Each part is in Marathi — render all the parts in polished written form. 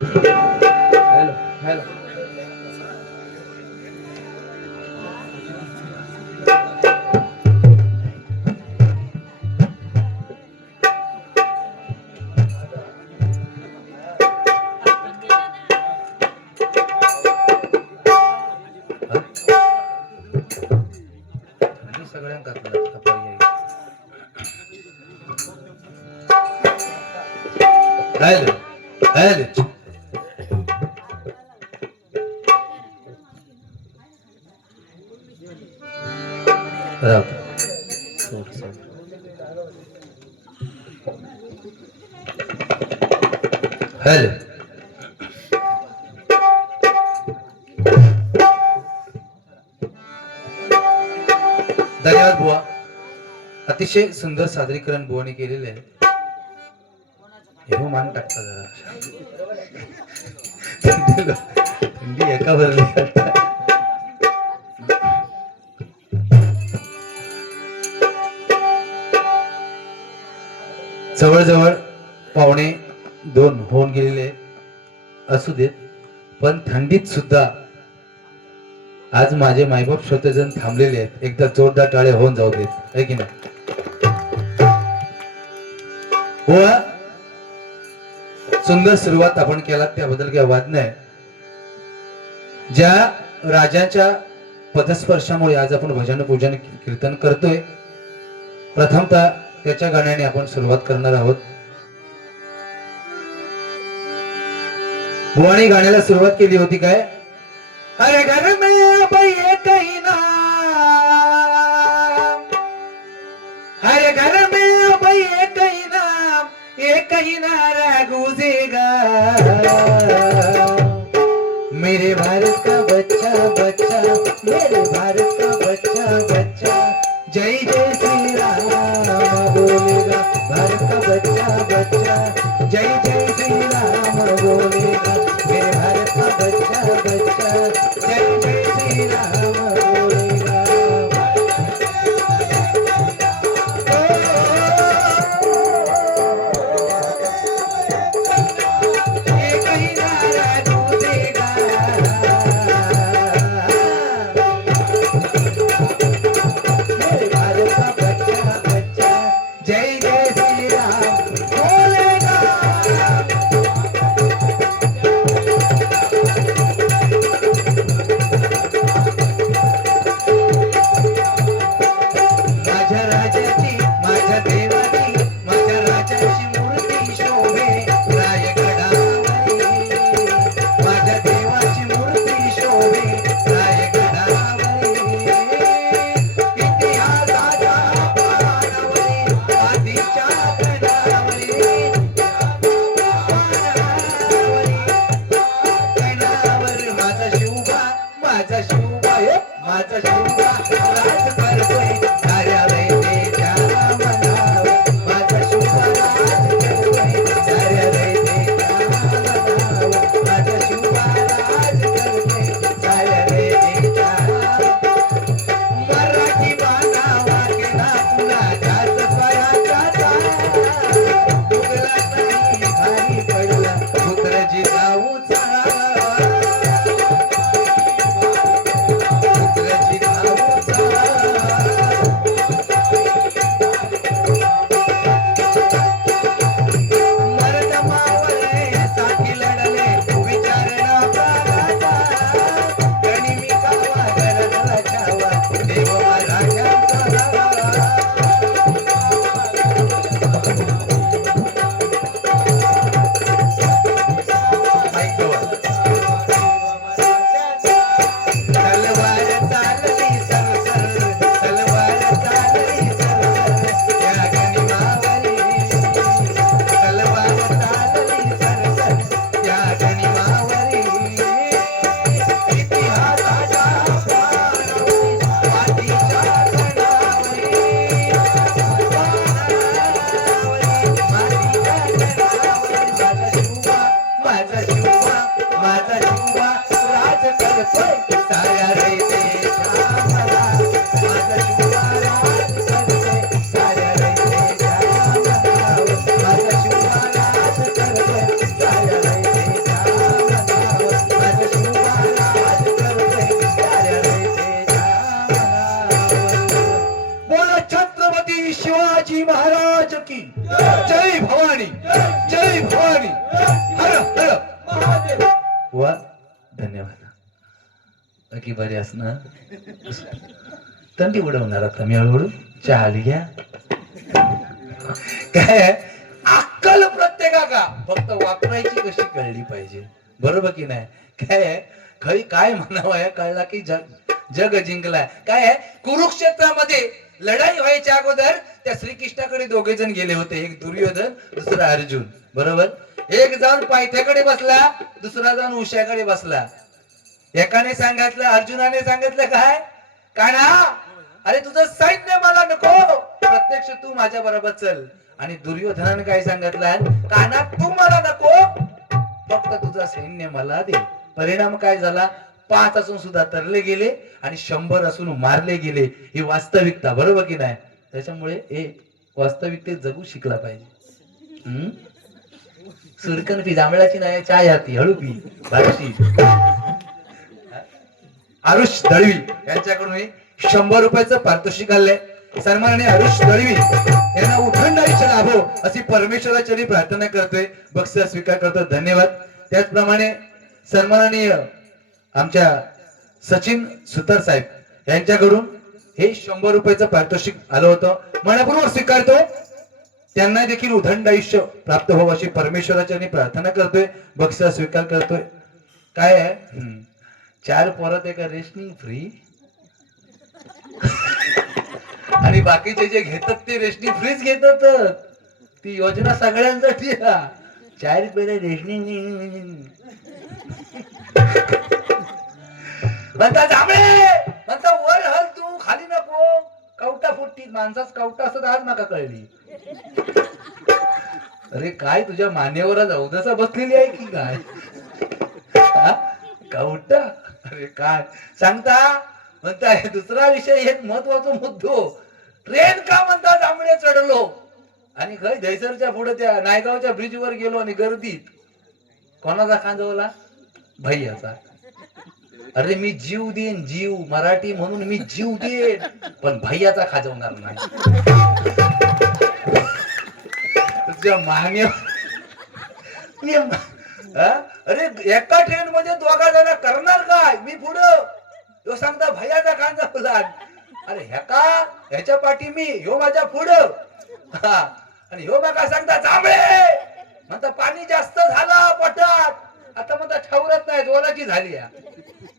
Hello hello. सगळ्यांना हॅलो हॅलो. हॅलो. धन्यवाद बुवा. अतिशय सुंदर सादरीकरण बुवाने केलेले आहे. मान टाकता जरा थंडी एका भरली. जवळजवळ 1:45 होऊन गेलेले असू देत, पण थंडीत सुद्धा आज माझे मायबाप श्रोतेजन थांबलेले आहेत. एकदा जोरदार टाळे होऊन जाऊ देत, है की नाही बुवा? सुंदर सुरुवात आपण केला त्याबद्दल काही वाद नाही. ज्या राजाच्या पदस्पर्शामुळे आज आपण भजन पूजन कीर्तन करतोय, प्रथमतः त्याच्या गाण्याने आपण सुरुवात करणार आहोत. बुवाने गाण्याला सुरुवात केली होती काय? अरे घर में भाई कहीं ना, अरे घर में भाई कहीं ना गूंजेगा, मेरे भारत का बच्चा बच्चा, मेरे भारत का बच्चा बच्चा, जय जय श्री राम बोलेगा. भारत का बच्चा बच्चा, जय जय श्री राम बोलेगा. मेरे भारत का बच्चा बच्चा, जय जय श्री राम बोलेगा. धन्यवाद की बरी असणं थंडी उडवणार आता मी हळूहळू चहा आली घ्या काय अक्कल प्रत्येकाका फक्त वापरायची कशी कळली पाहिजे बरोबर की नाही काय खरी काय म्हणावं आहे कळला की जग जिंकलाय काय आहे कुरुक्षेत्रामध्ये लढाई व्हायच्या अगोदर त्या श्रीकृष्णाकडे दोघे जण गेले होते एक दुर्योधन दुसरा अर्जुन बरोबर एक जाऊन पायथ्याकडे बसला दुसरा जाऊन उशाकडे बसला एकाने सांगितलं अर्जुनाने सांगितलं काय काना अरे तुझं सैन्य मला नको प्रत्यक्ष तू माझ्या बरोबर चल आणि दुर्योधनाने काय सांगितलं काना तू मला नको फक्त तुझं सैन्य मला दे परिणाम काय झाला 5 असून सुद्धा तरले गेले आणि 100 असून मारले गेले ही वास्तविकता बरोबर की नाही त्याच्यामुळे हे वास्तविकतेत जगू शिकला पाहिजे सुरकन पी जांभळाची नाही चाय हाती हळू पी भाषी आरुष दळवी यांच्याकडून 100 रुपयाचं पारितोषिक आलंय सन्मानाने आरुष दळवी यांना उठंड आयुष्य लाभो अशी परमेश्वराची प्रार्थना करतोय बक्षीस स्वीकार करतोय धन्यवाद त्याचप्रमाणे सन्माननीय आमच्या सचिन सुतार साहेब यांच्याकडून हे 100 रुपयाचं पारितोषिक आलं होतं मनपूर्वक स्वीकारतो त्यांना देखील उदंड आयुष्य प्राप्त व्हावं अशी परमेश्वराची प्रार्थना करतोय बक्षीस स्वीकार करतोय काय आहे 4 परत एका रेशनिंग फ्री आणि बाकीचे जे घेतात ते रेशनिंग फ्रीज घेतात ती योजना सगळ्यांसाठी 4 रुपये रेशनिंग म्हणता जांभळे म्हणता वर हल तू खाली नको कवटा फुटती माणसाच कवटा असत आज नका कळली अरे काय तुझ्या मान्यवर अवदसा बसलेली आहे की काय कवटा अरे काय सांगता म्हणता दुसरा विषय एक महत्वाचा मुद्दो ट्रेन का म्हणता जांभळे चढलो आणि खय दहिसरच्या पुढे त्या नायगावच्या ब्रिज वर गेलो आणि गर्दीत कोणाचा खांदवला भैयाचा अरे मी जीव देईन जीव मराठी म्हणून मी जीव देईन पण भैयाचा खाजवणार नाही तुझ्या मान्य अरे एका ट्रेन मध्ये 2 जण करणार काय मी पुढं तो सांगता भैयाचा खांदा अरे ह्याच्या पाठी मी ह्यो माझ्या पुढं आणि ह्यो बघा सांगता जांभळे म्हणता पाणी जास्त झाला पटात आता म्हणता ठवरत नाही जोराची झाली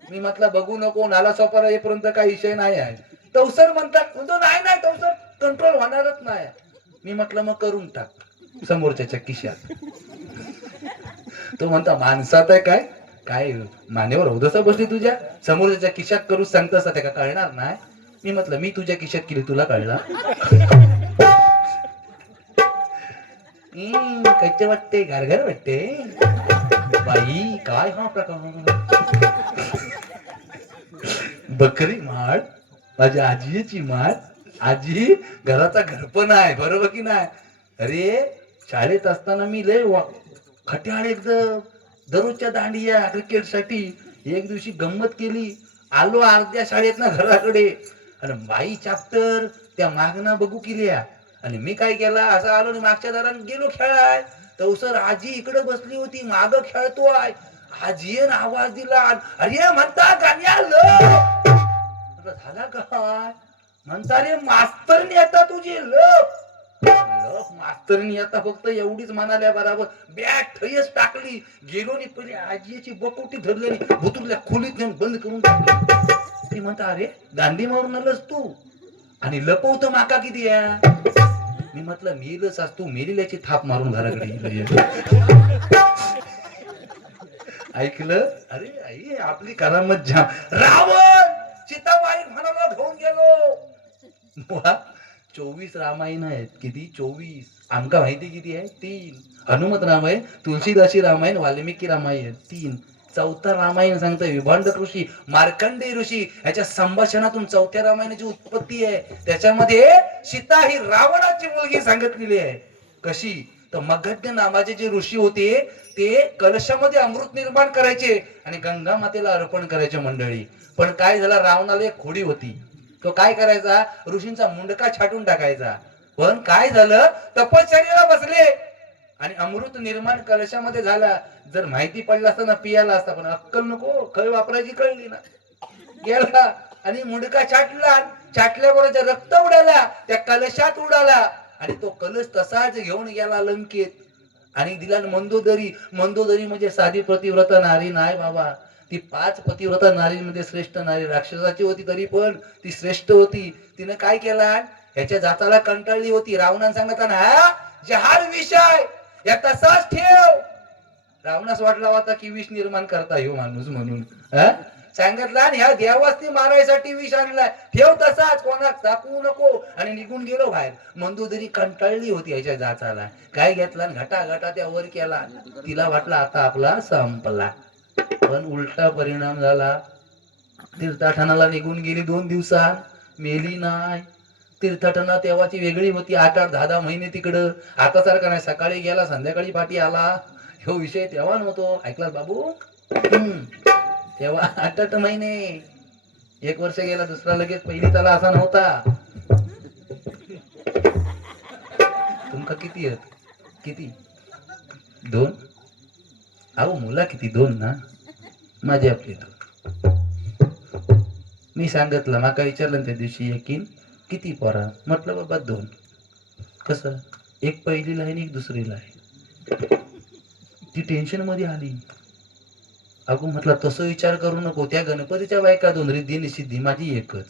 मी म्हटलं बघू नको नाला सोपारा येईपर्यंत काही विषय नाही आहे तवसर म्हणतात म्हणतो नाही तवसर कंट्रोल होणारच नाही मी म्हटलं मग करून टाक समोरच्या खिशात तो म्हणता माणसात आहे काय काय मानेवर होदसा बसली तुझ्या समोरच्या खिशात करू सांगतास ते का कळणार नाही मी म्हटलं मी तुझ्या खिशात केली तुला कळला कच्चे वाटते घरघर वाटते बाई काय हा प्रकार बकरी माळ माझ्या आजीची माळ आजी घराचा घरपण आहे बरोबर की नाही अरे शाळेत असताना मी लय खट्याळ एकदम दररोजच्या दांडिया क्रिकेट साठी एक दिवशी गंमत केली आलो अर्ध्या शाळेत ना घराकडे आणि बाई चाप्टर त्या मागणा बघू केल्या आणि मी काय केला असं आलो आणि मागच्या दारात गेलो खेळाय तवसर आजी इकडे बसली होती माग खेळतोय आजीन आवाज दिला अरे म्हणता गाण्या झाला काय म्हणता रे मास्तरनी आता तुझी लप मास्तरनी आता फक्त एवढीच म्हणाल्या बरोबर बॅग ठयच टाकली गेलो आणि पहिले आजीची बकोटी धरली भुतुरल्या खोलीत नेऊन बंद करून टाकली ती म्हणता अरे दांडी मारून आलंस तू आणि लपवतो माका किती आहे मी म्हटलं मेलच आज तू मेलेल्याची थाप मारून घराकडे ऐकलं अरे आई आपली करामत जाम रावण सीताबाई म्हणाला घेऊन गेलो 24 रामायण आहेत किती 24 आमका माहिती किती आहे 3 हनुमत रामायण तुलसीदासी रामायण वाल्मिकी रामायण 3 चौथा रामायण सांगतोय विभांड ऋषी मार्कंडेय ऋषी याच्या संभाषणातून चौथ्या रामायणाची उत्पत्ती आहे त्याच्यामध्ये सीता ही रावणाची मुलगी सांगितलेली आहे कशी तर मगध नावाचे जे ऋषी होते ते कलशामध्ये अमृत निर्माण करायचे आणि गंगा मातेला अर्पण करायचे मंडळी पण काय झालं रावणाला एक खोडी होती तो काय करायचा ऋषींचा मुंडका छाटून टाकायचा पण काय झालं तपश्चर्याला बसले आणि अमृत निर्माण कलशामध्ये झाला. जर माहिती पडलं असतं ना पियाला असता, पण अक्कल नको, खळ वापरायची कळली ना. गेला आणि मुंडका छाटला, छाटल्याबरोबर रक्त उडाला, त्या कलशात उडाला आणि तो कलश तसाच घेऊन गेला लंकेत आणि दिला मंदोदरी. मंदोदरी म्हणजे साधी पतिव्रता नारी नाही बाबा, ती 5 पतिव्रता नारीमध्ये श्रेष्ठ नारी. राक्षसाची होती तरी पण ती श्रेष्ठ होती. तिने काय केला, ह्याच्या जाचाला कंटाळली होती. रावणाने सांगितलं ना, जहार विष आहे या तसाच ठेव. रावणास वाटला होता की विष निर्माण करता येऊ माणूस म्हणून. सांगितलं आणि ह्या देवास्ती मारायसाठी विष आणलाय, ठेव तसाच, कोणा टाकू नको. आणि निघून गेलो बाहेर. मंदोदरी कंटाळली होती याच्या जाचाला. काय घेतला, घटा घटा त्या वर केला. तिला वाटलं आता आपला संपला, पण उलटा परिणाम झाला. तीर्थाटनाला निघून गेली 2 दिवसात, मेली नाही. तीर्थाटना तेव्हाची वेगळी होती. 8-8, 10-10 महिने तिकडं. आता सारखा नाही, सकाळी गेला संध्याकाळी पाठी आला. ह्यो विषय तेव्हा नव्हतो. ऐकलास बाबू? तेव्हा 8-8 महिने, 1 वर्ष गेला, दुसरा लगेच पहिली त्याला असा नव्हता. तुमका किती आहेत? किती? 2? अहो मुला किती? 2 ना. माझी आपली 2. मी सांगितलं, माका विचारलं त्या दिवशी एकीन किती पोरा, म्हटलं बाबा 2. कसं? एक पहिलीला आहे आणि एक दुसरीला आहे. ती टेन्शन मध्ये आली. अगो म्हटलं तसं विचार करू नको, त्या गणपतीच्या बायका 2, रिद्धी निषिद्धी, माझी एकच.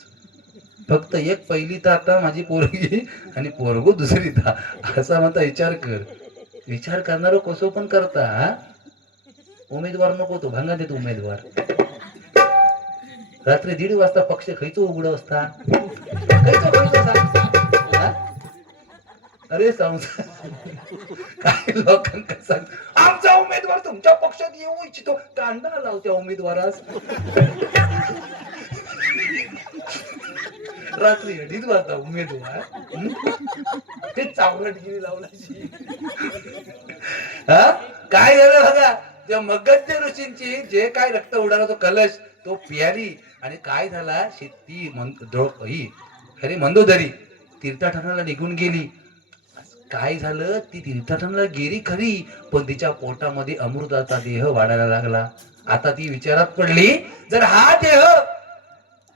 फक्त एक पहिली तर आता माझी पोरगी आणि पोरगो दुसरी था, असा म्हणता विचार कर. विचार करणार कसो पण करता. उमेदवार नको तो, भांगा देतो उमेदवार. रात्री 1:30 वाजता पक्ष खैचो उघड असता. अरे संसार काय लोकांना सांग, आमचा उमेदवार तुमच्या पक्षात येऊ इच्छितो. कांदा लाव त्या उमेदवारास. रात्री 2:30 वाजता उमेदवार ते चावलटगिरी लावल्याची. काय झालं बघा, त्या मगध्य ऋषींची जे काय रक्त उडाला तो कलश तो पियाली. आणि काय झाला, शेती खरी मंदोदरी तीर्थाटनाला निघून गेली. काय झालं, ती तीर्थाटनाला गेली खरी, पण तिच्या पोटामध्ये अमृताचा देह वाढायला लागला. आता ती विचारात पडली, जर हा देह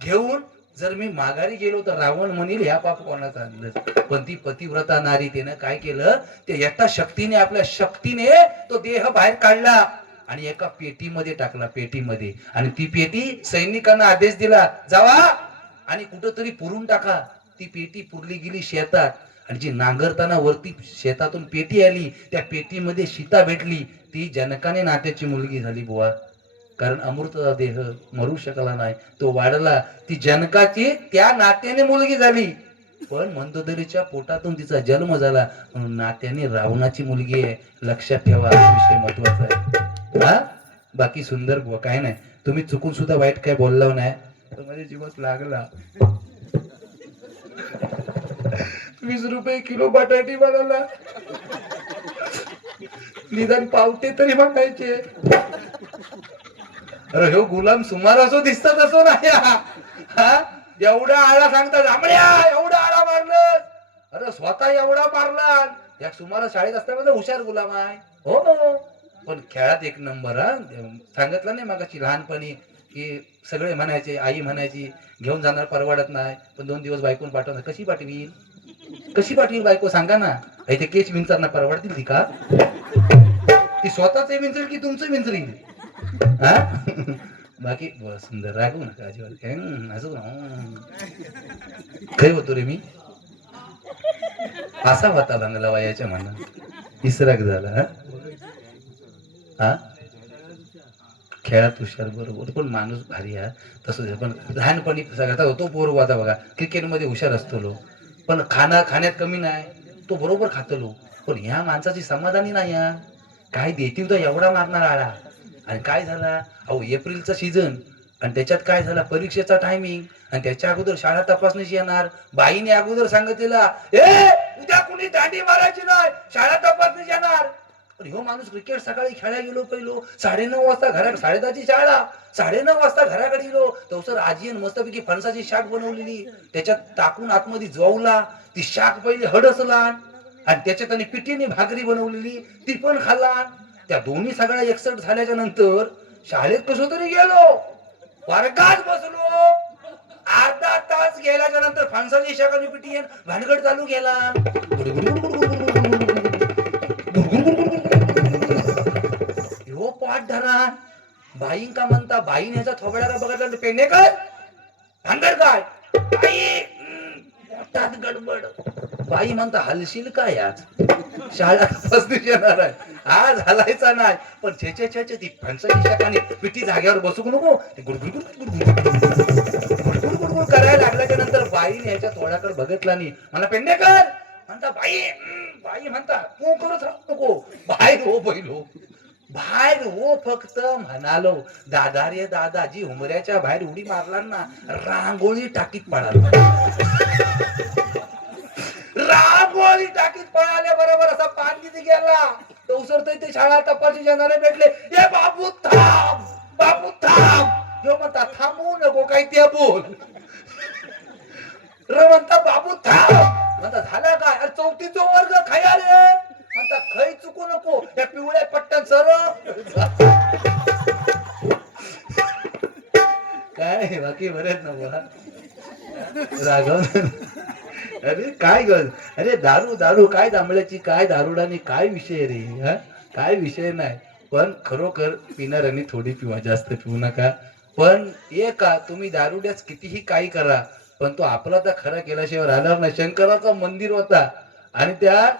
घेऊन जर मी माघारी गेलो तर रावण म्हणेल ह्या पाप कोणाचा आणलं. पण ती पतिव्रता नारी तिनं काय केलं, ते एका शक्तीने, आपल्या शक्तीने तो देह बाहेर काढला आणि एका पेटीमध्ये टाकला, पेटीमध्ये. आणि ती पेटी सैनिकांना आदेश दिला, जावा आणि कुठंतरी पुरून टाका. ती पेटी पुरली गेली शेतात. आणि जी नांगरताना वरती शेतातून पेटी आली, त्या पेटीमध्ये सीता भेटली. ती जनकाने नात्याची मुलगी झाली बुवा. कारण अमृताचा देह मरू शकला नाही, तो वाढला. ती जनकाची त्या नात्याने मुलगी झाली. पण मंदोदरीच्या पोटातून तिचा जन्म झाला म्हणून नात्याने रावणाची मुलगी आहे. लक्षात ठेवा, विषय महत्वाचा आहे. बाकी सुंदर बुवा, काय नाही. तुम्ही चुकून सुद्धा वाईट काय बोलला नाही, तर माझ्या जीवास लागला. 20 रुपये किलो बटाटी बनाला, निदान पावते तरी म्हणायचे. अरे हो गुलाम सुमार असो दिसतात असो नाही. एवढा आळा सांगतात, आमळ्या एवढा आळा मारलं. अरे स्वतः एवढा मारला. या सुमारा शाळेत असताना हुशार गुलाम आहे हो, पण खेळात 1 नंबर. सांगितलं नाही मागाची लहानपणी की सगळे म्हणायचे, आई म्हणायची घेऊन जाणार परवडत नाही, पण 2 दिवस बायकोन पाठवणार. कशी पाठवील, कशी पाठवील बायको सांगा ना. इथे केच विंचरना परवडतील ती का? ती स्वतःच विंचरेल की तुमचं विंचरेल? बाकी सुंदर, रागवू नका अजिबात. असं काय होतो रे मी, असा होता बंगला वयाच्या मनात, इसराक झाला. खेळात हुशार बरोबर, पण माणूस भारी. तसं पण लहानपणी सगळ्यात होतो पोर. आता बघा क्रिकेटमध्ये हुशार असतो लो, पण खाण्यात कमी नाही, तो बरोबर खातलो. पण ह्या माणसाची समाधानी नाही. काय देतील तर एवढा मारणार आळा. आणि काय झाला, अहो एप्रिलचा सीझन आणि त्याच्यात काय झाला, परीक्षेचा टायमिंग आणि त्याच्या अगोदर शाळा तपासणीची येणार. बाईने अगोदर सांगितलेला, उद्या कुणी दांडी मारायची नाही, शाळा तपासणीची येणार. पण ह्यो माणूस क्रिकेट सकाळी खेळायला गेलो, पहिलो 9:30 वाजता घरा, 10:30ची शाळा, 9:30 वाजता घराकडे गेलो. तर आजीन मस्तपैकी फणसाची शाक बनवलेली, त्याच्यात टाकून आतमध्ये जवला. ती शाक पहिले हडसला आणि त्याच्यात आणि पिठीने भाकरी बनवलेली ती पण खाल्ला. त्या दोन्ही सगळ्या एकसट झाल्याच्या नंतर शाळेत कसं तरी गेलो, वर्गात बसलो. अर्धा तास गेल्याच्या नंतर फणसाची शाखानी पिठी भानगड चालू केला. हो पाठ धरा. बाईं का म्हणता, बाईन ह्याचा थोबड्याला बघितलं पेंडे काय भानगड काय बाई, पोटात गडबड. बाई म्हणता हलशील काय आज, शाळा पस्तीस येणार आहे, आज हलायचा नाही. पण छे ती फणसाची शाखाने पिठी जागेवर बसू नको. गुडगुड करायला लागल्याच्या नंतर बाईने ह्याच्या तोंडाकडे बघितला नाही. मला पेंडेकर म्हणता बाई, बाई म्हणता तू करत नको, बाहेर हो पहिलो, बाहेर हो. फक्त म्हणालो दादा रे दादा, जी उमऱ्याच्या बाहेर उडी मारला ना, रांगोळी टाकीत पळालो. रांगोळी टाकीत पळाल्या बरोबर असा पान किती गेला तो उसरतोय ते शाळा तपासणी जाणारे भेटले. ए बाबू थांब, बाबू थांब. जो म्हणता थांबू नको, काय ते बोल. म्हणता बाबू थांब. म्हणता झालं काय, अरे चौथीचा वर्ग खया रे. म्हणता खै चुकू नको, त्या पिवळ्या पट्ट्यात सरळ. काय बाकी बरेच नको राघव. अरे काय ग, अरे दारू दारू काय जांभळ्याची, काय दारुडानी, काय विषय रे. हा काय विषय नाही. पण खरोखर पिणाऱ्यांनी थोडी पिवा, जास्त पिऊ नका. पण का तुम्ही दारुड्याच कितीही काही करा, पण तो आपला तर खरा केल्याशिवाय राहणार नाही. शंकराचं मंदिर होता आणि त्या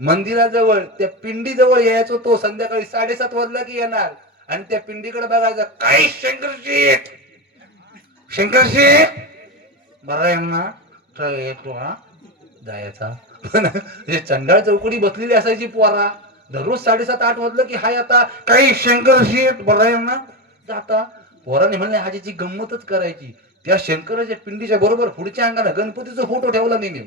मंदिराजवळ त्या पिंडीजवळ यायचो तो. संध्याकाळी 7:30 वाजला की येणार आणि त्या पिंडीकडे बघायचं, काय शंकरशेठ, शंकरशेठ बरं आहे ना येतो हा जायचा. पण चंडाळ चौकडी बसलेली असायची पोरा. दररोज 7:30-8 वाजलं की हाय आता काही शंकरशेठ बरं आहे ना जाता. पोराने म्हणले हाजीची गंमतच करायची. त्या शंकराच्या पिंडीच्या बरोबर पुढच्या अंगाला गणपतीचा फोटो ठेवला नाही.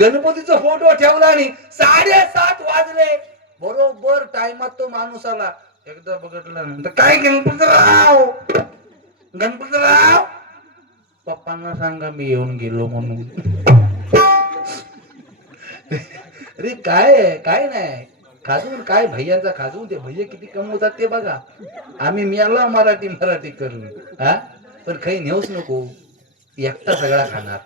गणपतीचा फोटो ठेवला आणि 7:30 वाजले बरोबर टाइमात तो माणूस आला. एकदा बघितलं काय गणपतीराव, गणपतीराव पप्पांना सांगा मी येऊन गेलो म्हणून. अरे काय काय नाही खाजून काय भैयांचा खाजून, ते भैया किती कमवतात ते बघा. आम्ही मिळाला मराठी मराठी करून. हा पण काही नेऊच नको, एकटा सगळा खाणार.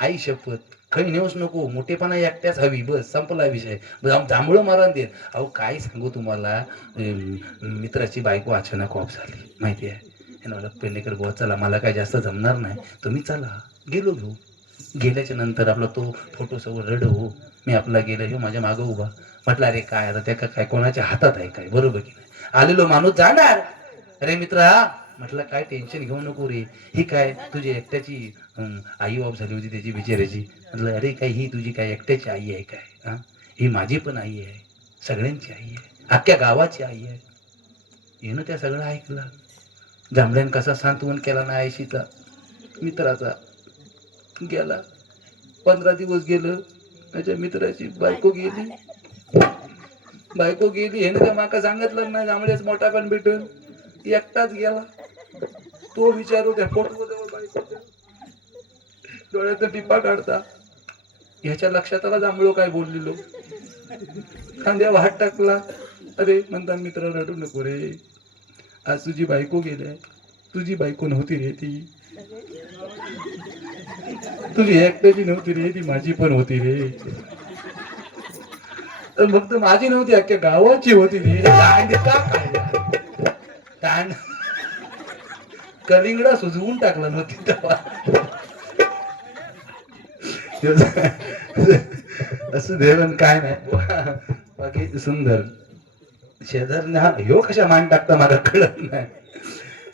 आई शपथ काही नेऊच नको, मोठेपणा एकट्याच हवी, बस संपला विषय. जांभळं मारण देत. अहो काय सांगू तुम्हाला, मित्राची बायको अचानक ऑफ झाली माहिती आहे. मला पेंडेकर बुवा चला मला काय जास्त जमणार नाही, तुम्ही चला. गेलो घेऊ. गेल्याच्या नंतर आपला तो फोटो समोर रड हो. मी आपला गेला हे माझ्या मागं उभा. म्हटलं अरे काय आता त्या काय कोणाच्या हातात आहे काय, बरोबर की नाही. आलेलो माणूस जाणार. अरे मित्रा म्हटलं काय टेन्शन घेऊ नको रे, ही काय तुझी एकट्याची आई ऑफ झाली होती त्याची बिचारायची. म्हटलं अरे काय ही तुझी काय एकट्याची आई आहे काय, हा ही माझी पण आई आहे, सगळ्यांची आई आहे, अख्ख्या गावाची आई आहे. येणं त्या सगळं ऐकलं. जांभळ्यान कसा सांत्वन केला ना आयशीचा मित्राचा. गेला 15 दिवस गेलं. माझ्या मित्राची बायको गेली. बायको गेली हे ना त्या माका सांगितलं नाही. जांभळ्याच मोठा पण भेटून एकटाच गेला. तो विचारू त्या फोटो जवळ बायकोच्या डोळ्यात टिपा काढता. ह्याच्या लक्षात आला जांभळो काय बोललेलो. खांद्यावर हात टाकला. अरे म्हणता मित्र रडू नको रे, आज तुझी बायको गेली. तुझी बायको नव्हती रे ती, तुझी एकट्याची नव्हती रे ती, माझी पण होती रे. तर फक्त माझी नव्हती, अख्ख्या गावाची होती रे. का काय कलिंगडा सुजवून टाकला नव्हती तेव्हा. असं देवन काय नाही बाकी सुंदर. शेजारने हा ह्यो कशा मान टाकता मला कळत नाही.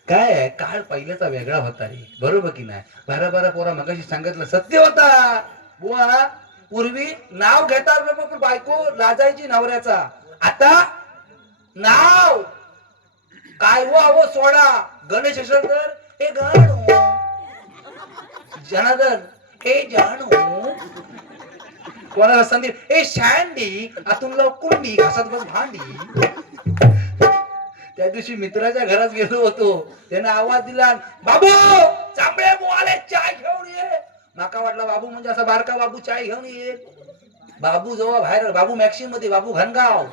काय आहे काळ पहिल्याचा वेगळा होता रे, बरोबर की नाही. 12 पोरा मगाशी सांगितलं सत्य होता बुवा. पूर्वी नाव घेता लोक बायको लाजायची नवऱ्याचा. आता नाव काय वो सोडा. गणेश तर हे गण जनार्दन हे जानू, कोणाला संदीप ए शँडी आतून लव कुंडी घासात बस भांडी. त्या दिवशी मित्राच्या घरात गेलो होतो. त्याने आवाज दिला बाबू चांबळे बुवाले चाय घेऊन ये. माका वाटला बाबू म्हणजे असा बारका बाबू चाय घेऊन येईल. बाबू जेव्हा बाहेर, बाबू मॅक्सिम मध्ये, बाबू घनगाव.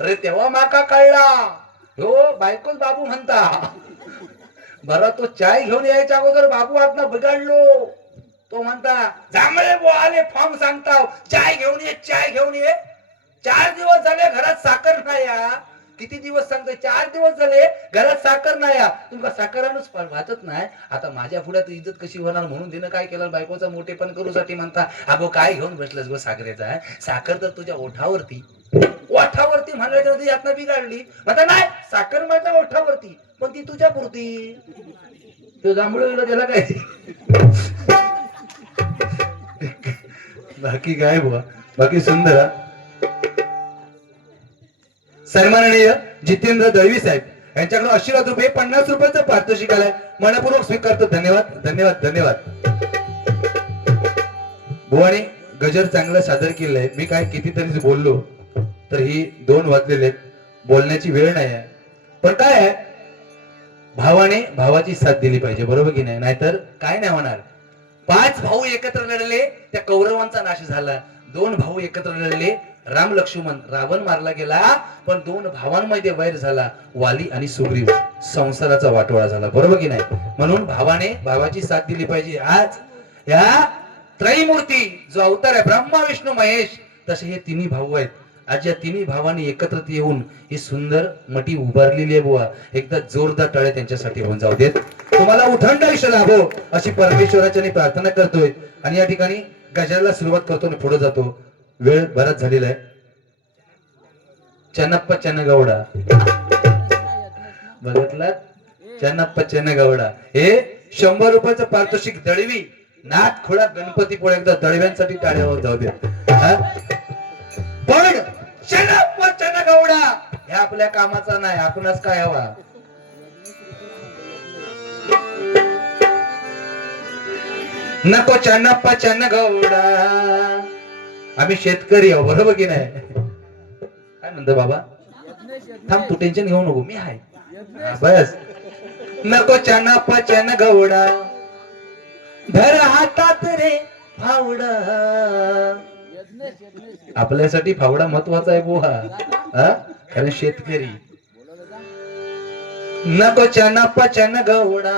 अरे तेव्हा माका कळला हो बायकोच बाबू म्हणता. बरं तो चाय घेऊन यायच्या अगोदर बाबू आतनं बिघडलो. तो म्हणता जांभळे बो आले फॉर्म सांगता चाय घेऊन ये, चाय घेऊन ये. 4 दिवस झाले घरात साखर नाही. किती दिवस सांगतोय? 4 दिवस झाले घरात साखर नाही. तुमका साखरानच वाचत नाही. आता माझ्या पुढ्यात इज्जत कशी होणार म्हणून तिनं काय केलं, बायकोचा मोठेपण करूसाठी म्हणता अगो काय घेऊन बसलंस गो साखरेचा? साखर तर तुझ्या ओठावरती, ओठावरती म्हणायच्या यातनं बिघडली. म्हणता नाही साखर माझ्या ओठावरती पण ती तुझ्या पुरती. तो जांभळं त्याला काय. बाकी काय बुवा, बाकी सुंदर. सन्माननीय जितेंद्र दळवी साहेब यांच्याकडून ₹80 ₹50 पारितोषिक आलाय. मनपूर्वक स्वीकारतो. धन्यवाद धन्यवाद धन्यवाद. बुवाने गजर चांगलं सादर केलं आहे. मी काय कितीतरीच बोललो तर ही 2 वाजलेले आहेत. बोलण्याची वेळ नाही आहे. पण काय आहे, भावाने भावाची साथ दिली पाहिजे, बरोबर की नाही? नाहीतर काय नाही होणार. 5 भाऊ एकत्र लढले, त्या कौरवांचा नाश झाला. 2 भाऊ एकत्र लढले, राम लक्ष्मण, रावण मारला गेला. पण 2 भावांमध्ये वैर झाला, वाली आणि सुग्रीव. संसाराचा वाटोळा झाला, बरोबर की नाही? म्हणून भावाने भावाची साथ दिली पाहिजे. आज या त्रैमूर्ती जो अवतार आहे ब्रह्मा विष्णू महेश, तसे हे 3 भाऊ आहेत. आज या 3 भावांनी एकत्र येऊन ही सुंदर मटी उभारलेली आहे बुवा. एकदा जोरदार टाळ्या त्यांच्यासाठी होऊन जाऊ देत. तुम्हाला उठंड आयुष्य लाभो अशी परमेश्वराच्या प्रार्थना करतोय. आणि या ठिकाणी गजराला सुरुवात करतो आणि पुढे जातो. वेळ बराच झालेला आहे. चन्नप्पा चन्नगौडा बघितला, चन्नप्पा चन्नगौडा हे ₹100 पारितोषिक. दळवी नाथ खोळा गणपती पुढे एकदा दळव्यांसाठी टाळ्या होऊन जाऊ दे. पण चन्नप्पा चन्नगौडा हे आपल्या कामाचा नाही. आपणच काय हवा. नको चन्नप्पा चन्नगौडा, आम्ही शेतकरी आहो, बरोबर की नाही? काय म्हणतो बाबा? थांब तू टेन्शन घेऊ नको, मी आहे बस. नको चन्नप्पा चन्नगौडा, धर हातात रे फावडा. आपल्यासाठी फावडा महत्वाचा आहे बुवा, कारण शेतकरी. नको चन्नप्पा चन्नगौडा,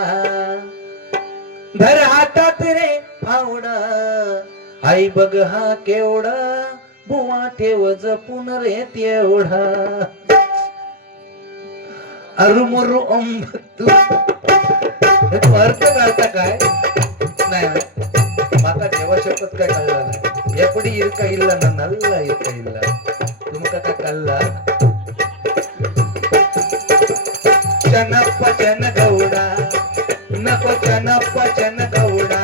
धर हातात रे फावडा. आई बघ हा केवढा, बुवा ठेव जपून रे तेवढा. अरुमुरु अंबतू अर्थ कळता काय? नाही माका देवा शपथ काय कळला नाही. एपडी इरका इल्ला ना नल्ला इरका इल्ला. तुमका काय कळला? चन्नप्पा चन्नगौडा, नको चन्नप्पा चन्नगौडा,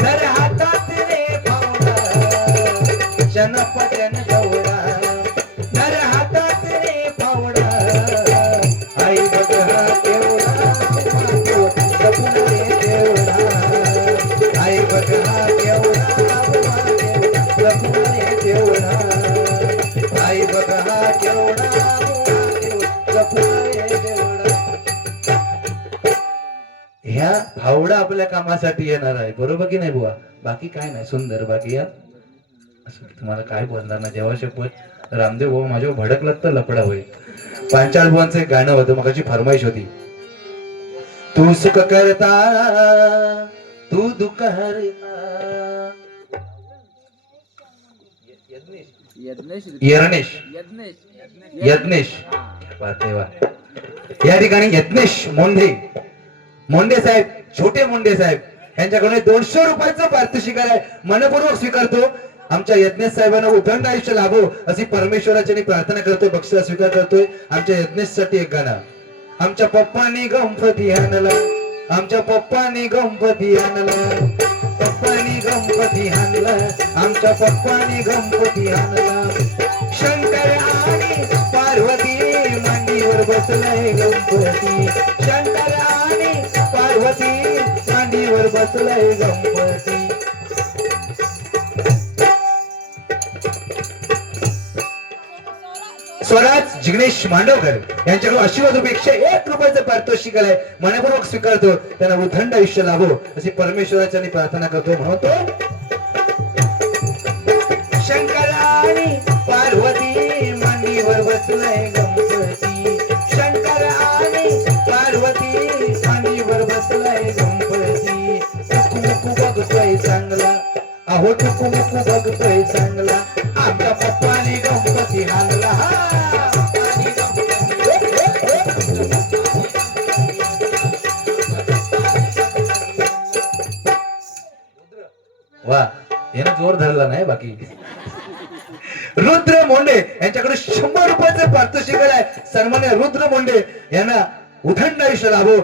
धर हातात रे फावडा. चन्नप्पा चन्नगौडा, धर हातात रे फावडा. आई बघ हा केवढा, जपून रे तेवढा. आई बघ हा केवढा, जपून रे तेवढा. आई बघ हा केवढा, जपून रे तेवढा. ह्या फावडा आपल्या कामासाठी येणार आहे, बरोबर की नाही बुवा? बाकी काय नाही, सुंदर. बाकी या तुम्हाला काय बोलणार ना, जेव्हा शपथ रामदेव भाऊ माझ्यावर भडकलात तर लपडा होईल. पांचाळ बुवांचं एक गाणं होतं, मगाची फरमाईश होती. तू सुख करता तू दुःख हरता. यज्ञेश या ठिकाणी यज्ञेश मोंडे साहेब, छोटे मोंडे साहेब यांच्याकडून ₹200 पारितोषिक आहे. मनपूर्वक स्वीकारतो. आमच्या यज्ञेश साहेबांना उदंड आयुष्य लाभो अशी परमेश्वराची प्रार्थना करतोय. बक्षीस स्वीकार करतोय. आमच्या यज्ञेश साठी एक गाणं. आमच्या पप्पांनी गणपती आणला, आमच्या पप्पांनी गणपती आणला, पप्पांनी गणपती आणला, आमच्या पप्पांनी गणपती आणला. शंकर आणि पार्वती मांडीवर बसलाय गणपती. शंकर आणि पार्वती मांडीवर बसलाय गणपती. स्वराज जिग्नेश मांडवकर यांच्याकडून आशीर्वाद रुपये 101 रुपयाचं पारितोषिक आहे. मनपूर्वक स्वीकारतो. त्यांना उदंड आयुष्य लाभो अशी परमेश्वराच्या प्रार्थना करतो. म्हणतो शंकरा आणि पार्वती मांडीवर बसलाय गणपती. शंकर आणि पार्वती मांडीवर बसलाय गणपती. टुकू बघतोय चांगला, अहो टुकू बघतोय चांगला, आमच्या पप्पाने गणपती हाणला. वा, यानं जोर धरला नाही बाकी. रुद्र मोंडे यांच्याकडे 100 रुपयाचं पारितोषिक आहे. सन्मान्य रुद्र मोंडे यांना उदंड आयुष्य लाभो.